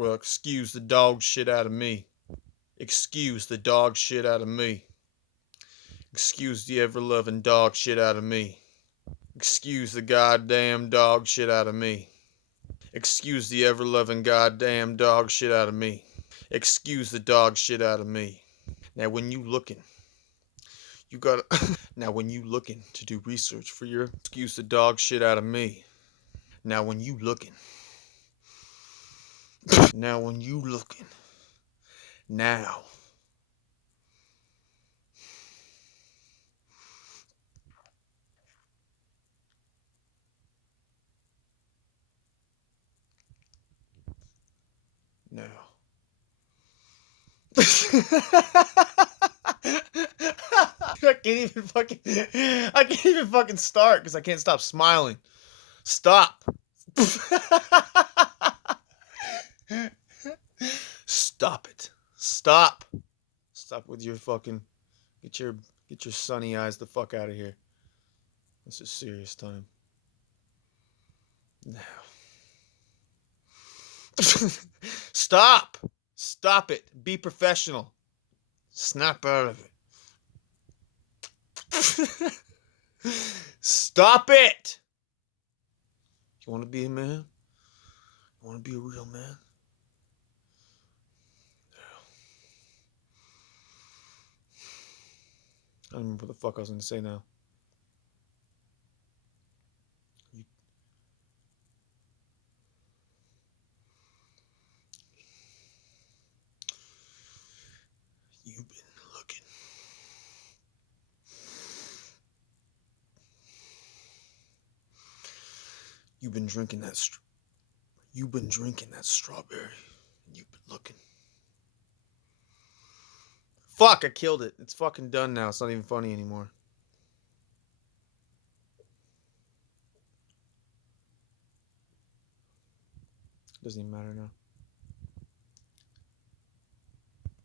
Well, excuse the dog shit out of me. Excuse the dog shit out of me. Excuse the ever loving dog shit out of me. Excuse the goddamn dog shit out of me. Excuse the ever loving goddamn dog shit out of me. Excuse the dog shit out of me. Now when you looking, you gotta now when you looking to do research for your excuse the dog shit out of me. Now when you looking. Now when you looking. Now. Now. I can't even fucking start because I can't stop smiling. Stop. Stop it. Stop. Stop with your fucking get your sunny eyes the fuck out of here. This is serious time. Now. Stop. Stop it. Be professional. Snap out of it. Stop it. You want to be a man? You want to be a real man? I don't remember what the fuck I was going to say now. You've been looking. You've been drinking that. You've been drinking that strawberry, and you've been looking. Fuck! I killed it. It's fucking done now. It's not even funny anymore. Doesn't even matter now.